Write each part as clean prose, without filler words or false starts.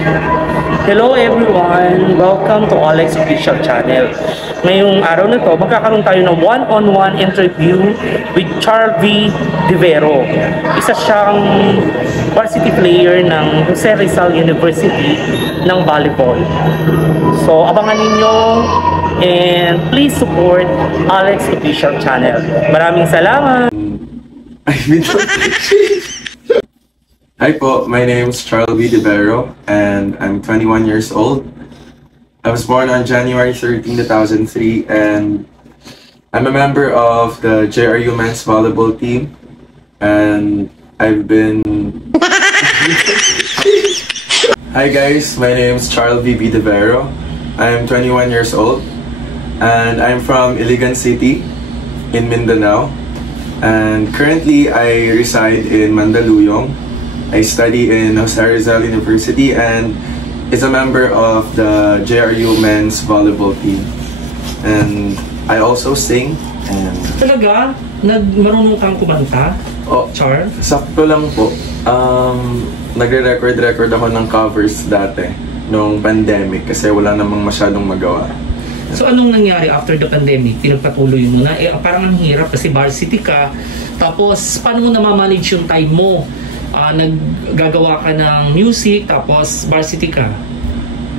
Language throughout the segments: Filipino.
Hello everyone! Welcome to Alex Official Channel. Ngayong araw na to, magkakaroon tayo ng one-on-one interview with Charlie Divero. Isa siyang varsity player ng Jose Rizal University ng volleyball. So, abangan ninyo and please support Alex Official Channel. Maraming salamat! Hi po, my name is Charlie Divero and I'm 21 years old. I was born on January 13, 2003 and I'm a member of the JRU men's volleyball team and I've been... Hi guys, my name is Charlie Divero. I'm 21 years old and I'm from Iligan City in Mindanao and currently I reside in Mandaluyong. I study in Jose Rizal University and is a member of the JRU men's volleyball team. And I also sing and... Talaga? Marunong kang kumanta? Oh, Char? sakto lang po. Nagre-record ako ng covers dati nung pandemic kasi wala namang masyadong magawa. So anong nangyari after the pandemic? Pinagpatuloy mo na? Parang ang hirap kasi varsity ka. Tapos paano mo namamanage yung time mo? Naggagawa ka ng music, tapos varsity ka?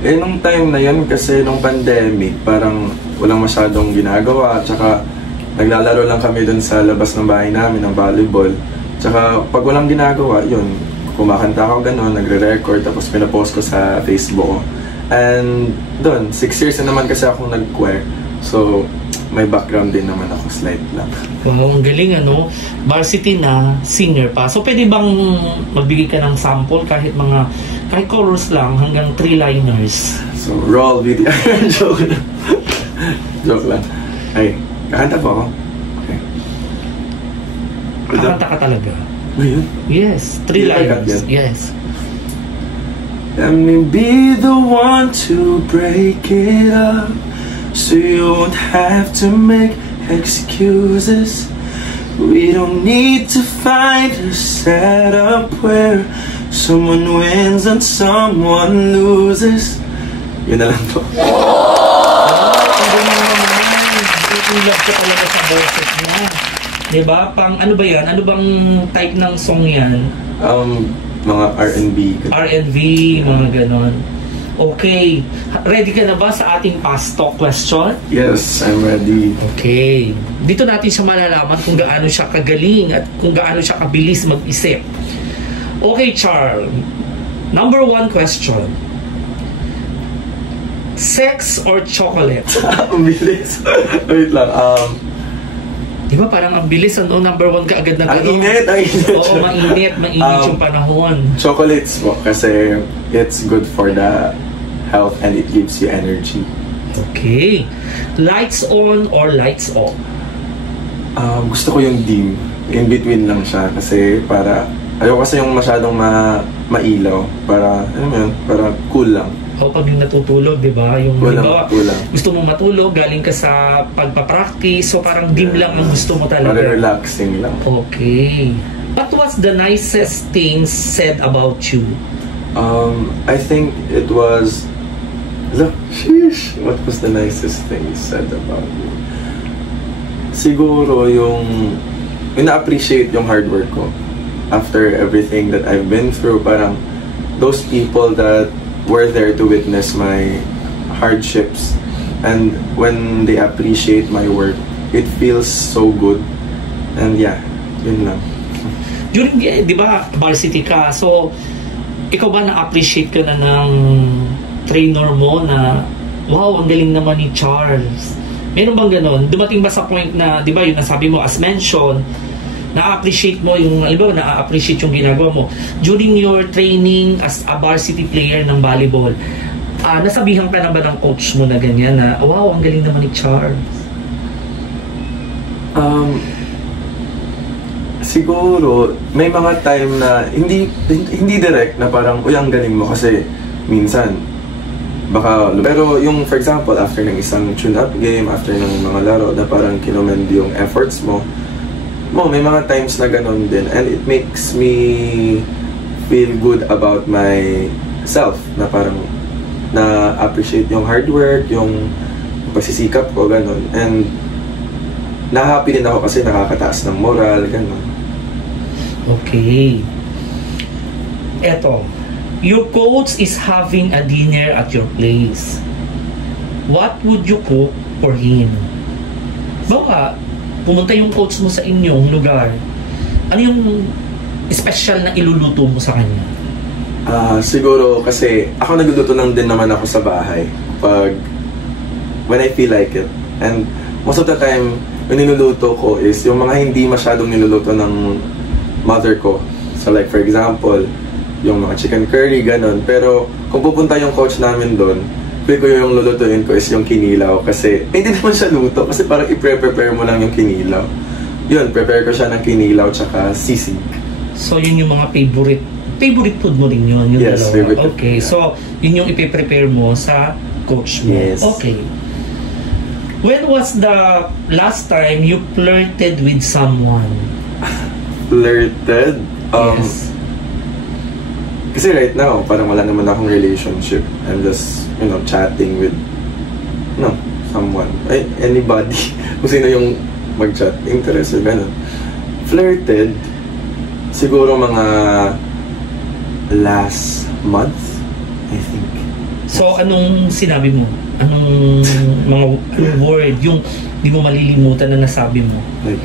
Nung time na yun, kasi nung pandemic, parang walang masyadong ginagawa. Tsaka naglalaro lang kami dun sa labas ng bahay namin ng volleyball. Tsaka pag walang ginagawa, yun, kumakanta ako gano'n, nagre-record, tapos pinapost ko sa Facebook ko. And dun, 6 years na naman kasi akong nag-choir. So, may background din naman ako, slight lang. Wow, ang galing ano. Varsity na, singer pa. So, pwede bang magbigay ka ng sample kahit chorus lang hanggang 3-liners? So, roll video. Joke lang. Joke lang. Ay, kakanta po ako. Okay. Kakanta ka talaga? Ayun? Yes, 3-liners. Yes. Let me be the one to break it up, so you won't have to make excuses. We don't need to find a setup where someone wins and someone loses. Yun na lang po. Iulap ko talaga sa boses mo. Diba? Ano ba yan? Ano bang type ng song yan? Mga R&B. R&B, mga ganon. Okay. Ready ka na ba sa ating past talk question? Yes, I'm ready. Okay. Dito natin siya malalaman kung gaano siya kagaling at kung gaano siya kabilis mag-isip. Okay, Charles. Number 1 question. Sex or chocolate? Ang bilis. Wait lang. Di ba parang ang bilis, ano? Number 1 ka agad na ang init. Oo, mainit yung panahon. Chocolates po kasi it's good for the health and it gives you energy. Okay. Lights on or lights off? Gusto ko yung dim. In between lang siya kasi ayoko kasi yung masyadong mailaw. Para cool lang. O pag natutulog, di ba? Yung Walang kulang. Gusto mong matulog, galing ka sa pagpa-practice, so parang dim lang ang gusto mo talaga. Para relaxing lang. Okay. What was the nicest things said about you? I think it was... Sheesh! What was the nicest thing said about me? Siguro yung... ina-appreciate yung hard work ko. After everything that I've been through, parang those people that were there to witness my hardships, and when they appreciate my work, it feels so good. And yeah, yun lang. During, di ba, varsity ka, so ikaw ba na-appreciate ka na ng trainer mo na wow, ang galing naman ni Charles? Meron bang ganon? Dumating ba sa point na, di ba, yung nasabi mo as mentioned, na-appreciate mo yung, na-appreciate yung ginagawa mo during your training as a varsity player ng volleyball? Nasabihan ka na ba ng coach mo na ganyan na wow, ang galing naman ni Charles? Siguro may mga time na hindi direct na parang uy, ang galing mo kasi minsan baka, pero yung for example after ng isang tune-up game, after ng mga laro na parang kinommend yung efforts mo, may mga times na ganun din, and it makes me feel good about my self, na parang na-appreciate yung hard work, yung pagsisikap ko, ganun. And na-happy din ako kasi nakakataas ng moral, ganun. Okay. Eto, your coach is having a dinner at your place. What would you cook for him? Baka, pumunta yung coach mo sa inyong lugar. Ano yung special na iluluto mo sa kanya? Siguro kasi ako nagluluto lang din naman ako sa bahay when I feel like it. And most of the time, yung niluluto ko is yung mga hindi masyadong niluluto ng mother ko. So like for example, yung mga chicken curry, ganun. Pero kung pupunta yung coach namin doon, feel ko yung lulutuin ko is yung kinilaw. Kasi hindi naman siya luto. Kasi parang i-prepare mo lang yung kinilaw. Yun, prepare ko siya ng kinilaw tsaka sisig. So yun yung mga favorite food mo rin yun? Yung yes, dalawa. favorite. Okay, yeah. So yun yung ipiprepare mo sa coach mo. Yes. Okay. When was the last time you flirted with someone? Flirted? Yes. Kasi right now, parang wala naman akong relationship. I'm just, chatting with, someone. Anybody. Kung sino yung mag-chat. Interested, gano'n. Flirted? Siguro mga last month, I think. So, anong sinabi mo? Anong word? Yung di mo malilimutan na nasabi mo? Like,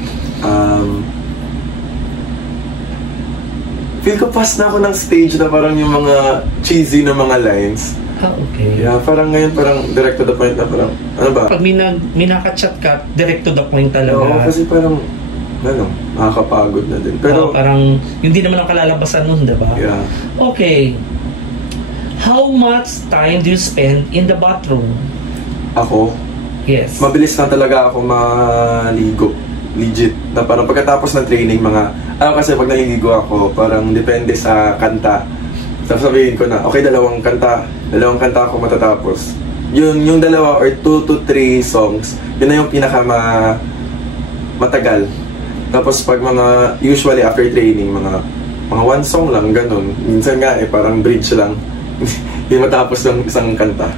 feel ko pass na ako ng stage na parang yung mga cheesy na mga lines. Okay. Yeah, parang ngayon, parang direct to the point na parang, ano ba? Pag minaka-chat ka, direct to the point talaga. Oo, kasi parang, nakakapagod na din. Pero, parang, hindi naman ang kalalabasan nun, diba? Yeah. Okay. How much time do you spend in the bathroom? Ako? Yes. Mabilis lang talaga ako maligo. Legit. Na parang pagkatapos ng training, kasi pag naliligo ako, parang depende sa kanta. Tapos sabihin ko na, okay, dalawang kanta ako matatapos. Yung dalawa or 2 to 3 songs, yun na yung pinaka matagal. Tapos pag usually after training, mga 1 song lang, ganun. Minsan nga parang bridge lang. Hindi matapos ng isang kanta.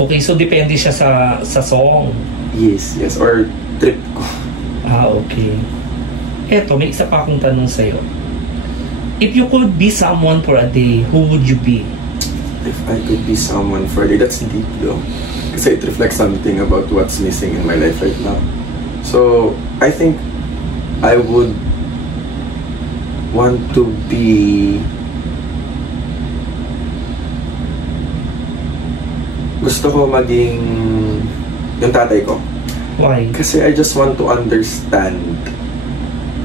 Okay, so depende siya sa song. Yes, or trip ko. Okay. Eto, may isa pa akong tanong sa'yo. If you could be someone for a day, who would you be? If I could be someone for a day, that's deep though. Kasi it reflects something about what's missing in my life right now. So, I think I would want to be... Gusto ko maging yung tatay ko. Why? Kasi I just want to understand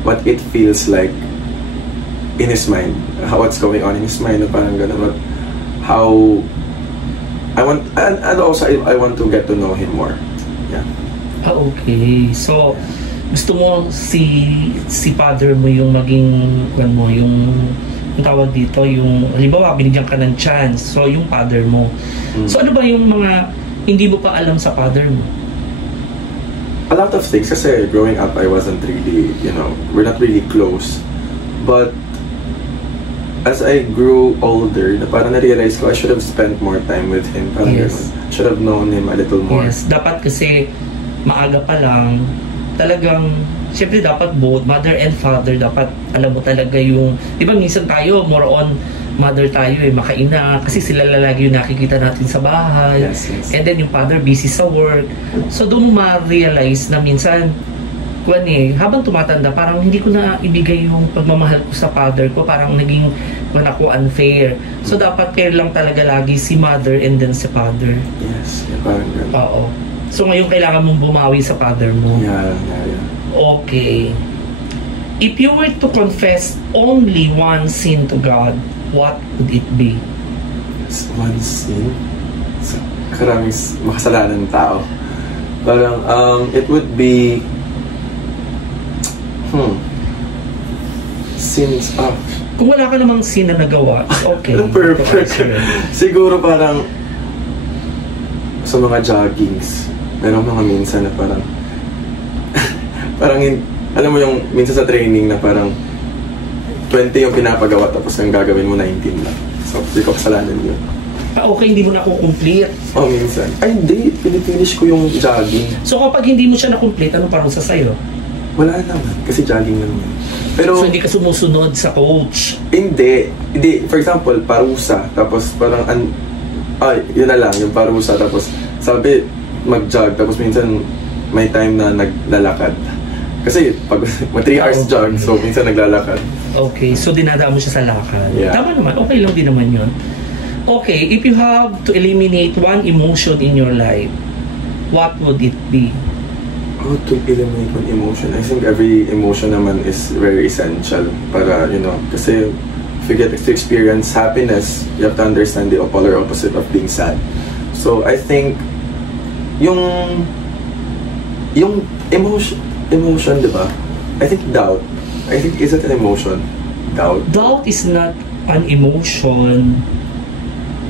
what it feels like in his mind. What's going on in his mind. Parang ganun. How... I want... And also, I want to get to know him more. Yeah. Okay. So, gusto mo si father mo yung maging... yung tawag dito, yung... Halimbawa, binigyan ka ng chance. So, yung father mo. So, ano ba yung mga hindi mo pa alam sa father mo? A lot of things. Kasi growing up, I wasn't really, we're not really close. But as I grew older, parang na-realize ko I should have spent more time with him. Parang yes. Should have known him a little more. Yes, dapat kasi maaga pa lang, talagang, syempre dapat both mother and father, dapat alam mo talaga yung, di ba minsan tayo, more on mother tayo makaina, kasi sila lagi yung nakikita natin sa bahay. Yes. And then yung father busy sa work. So doon mo ma-realize na minsan, habang tumatanda, parang hindi ko na ibigay yung pagmamahal ko sa father ko, parang naging ako unfair. So dapat care lang talaga lagi si mother and then si father. Yes, parang ganun. Oo. So ngayon kailangan mong bumawi sa father mo. Yeah. Okay. If you were to confess only one sin to God, what would it be? One sin? Karaming makasalanan ng tao. Parang, it would be... Sins of... Kung wala ka namang sin na nagawa, it's okay. Perfect. Siguro parang sa mga joggings, meron mga minsan na parang alam mo yung minsan sa training na parang 20 yung pinapagawa tapos yung gagawin mo 19 lang. So So, hindi ko kasalanan yun. Okay, hindi mo na-complete. Oh, minsan. Ay, hindi. Pinifinish ko yung jogging. So kapag hindi mo siya na-complete, anong parusa sa'yo? Wala naman. Kasi jogging lang yun. Pero, so hindi ka sumusunod sa coach? Hindi. Hindi. For example, parusa. Tapos parang, yun na lang. Yung parusa. Tapos sabi, mag-jog. Tapos minsan, may time na naglalakad. Kasi pag 3 hours jog, so minsan naglalakad. Okay, so dinadaan mo siya sa lakad. Yeah. Tama naman, okay lang din naman yun. Okay, if you have to eliminate one emotion in your life, what would it be? How to eliminate one emotion? I think every emotion naman is very essential para, kasi if you get to experience happiness, you have to understand the polar opposite of being sad. So I think yung emotion, di ba? I think doubt. I think, is it an emotion? Doubt? Doubt is not an emotion.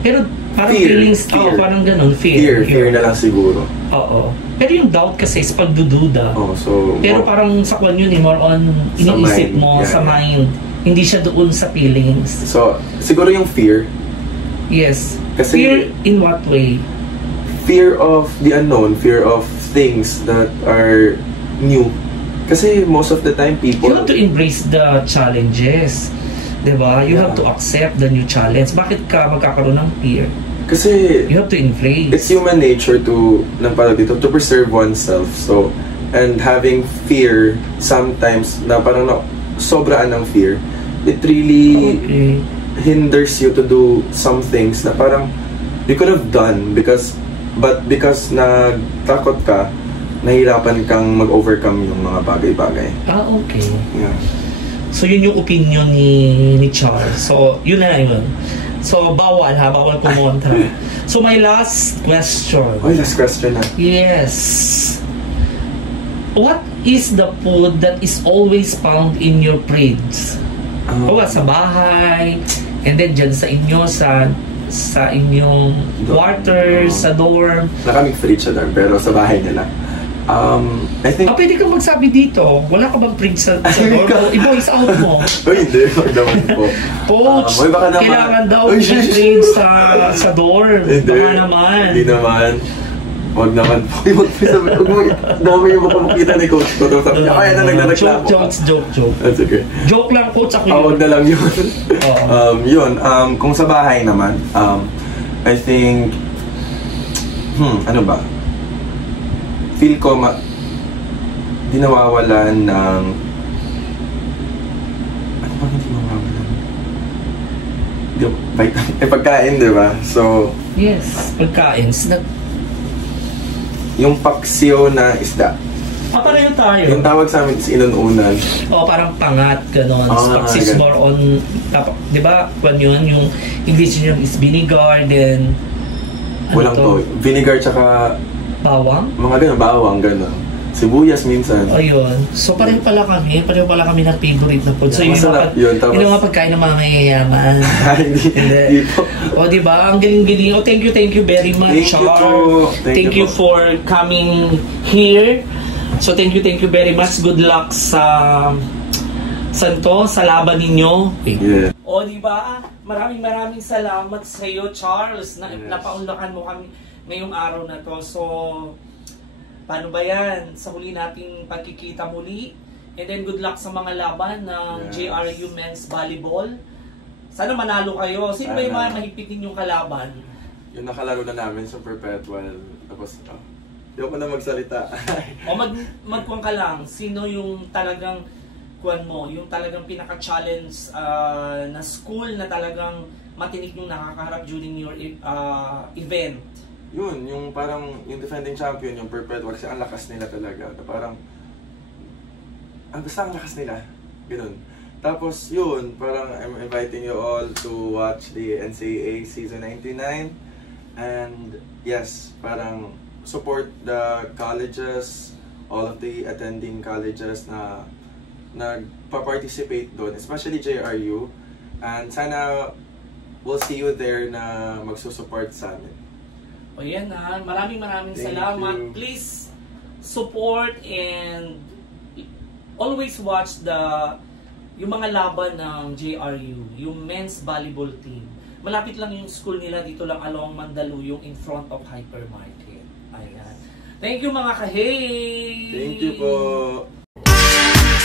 Pero parang fear, feelings, fear. Parang ganun, fear. Fear na lang siguro. Oo. Pero yung doubt kasi is pagdududa. So, pero parang sa kwan yun, more on iniisip mo, sa mind. Hindi siya doon sa feelings. So, siguro yung fear. Yes. Kasi, fear in what way? Fear of the unknown, fear of things that are new. Kasi most of the time people... You have to embrace the challenges. Diba? You have to accept the new challenge. Bakit ka magkakaroon ng fear? Kasi... You have to embrace. It's human nature to preserve oneself. So, and having fear sometimes na parang sobraan ng fear, it really hinders you to do some things na parang you could have done because nagtakot ka, nahirapan kang mag-overcome yung mga bagay-bagay. Okay. Yeah. So yun yung opinion ni Charles. So yun na yun. So bawal kumontra. So my last question. Last question na. Yes. What is the food that is always found in your fridge? Sa bahay, and then dyan sa inyo, sa inyong quarters, sa dorm. Nakaming fridge sa dorm, pero sa bahay nila. I think... pwede kang magsabi dito. Wala ka bang fridge sa dorm? I-voice out mo. Hindi. Huwag naman po. Coach, kailangan daw ng fridge sa dorm. Baka naman. Hindi naman. Huwag naman po. Dami yung makakita ni Coach ko. Kaya na naglareklamo. Joke. That's okay. Joke lang, Coach. Ako Huwag na lang yun. Kung sa bahay naman, I think, ano ba? Feel ko di nawawalan ng ano ba hindi mawawalan? Pagkain, di ba? So, yes, pagkain. Yung paksiw na isda. Pareho tayo. Yung tawag sa amin is inununan. Parang pangat, gano'n. Paksis more on, di ba, kung yun, yung English yun is vinegar, then walang to? Vinegar tsaka bawang? Mga ganun, bawang, ganun. Sibuyas minsan. Yun. So pareho pala kami ng favorite na food. So yun yung mga pagkain ng mga mayayaman. Hindi. Di ba? Ang galing-galing. Thank you very much, Char. Thank you for coming here. So thank you very much. Good luck sa laban ninyo. Yeah. Di ba? Maraming salamat sa iyo, Charles. Napaunlakan mo kami ngayong araw na to. So, paano ba yan? Sa huli nating pagkikita muli. And then, good luck sa mga laban ng JRU Men's Volleyball. Sana manalo kayo. Sino ba yung mga mahigpitin yung kalaban? Yung nakalaro na namin sa Perpetual. Tapos, di ako na magsalita. Magkuhan ka lang. Sino yung talagang yung talagang pinaka-challenge na school na talagang matinik yung nakakaharap during your event? Yun, yung parang yung defending champion, yung Perpetual, kasi ang lakas nila talaga. Parang, basta ang lakas nila. Ganun. Tapos yun, parang I'm inviting you all to watch the NCAA Season 99. And yes, parang support the colleges, all of the attending colleges na nagpa-participate doon, especially JRU. And sana we'll see you there na magsusupport sa amin. Yan maraming salamat. Please support and always watch yung mga laban ng JRU, yung men's volleyball team. Malapit lang yung school nila, dito lang along Mandaluyong in front of hypermarket. Ayan. Thank you mga ka-hey! Thank you po!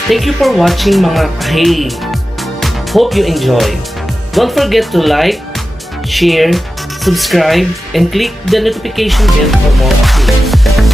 Thank you for watching mga ka-hey! Hope you enjoy. Don't forget to like, share, subscribe, and click the notification bell for more updates.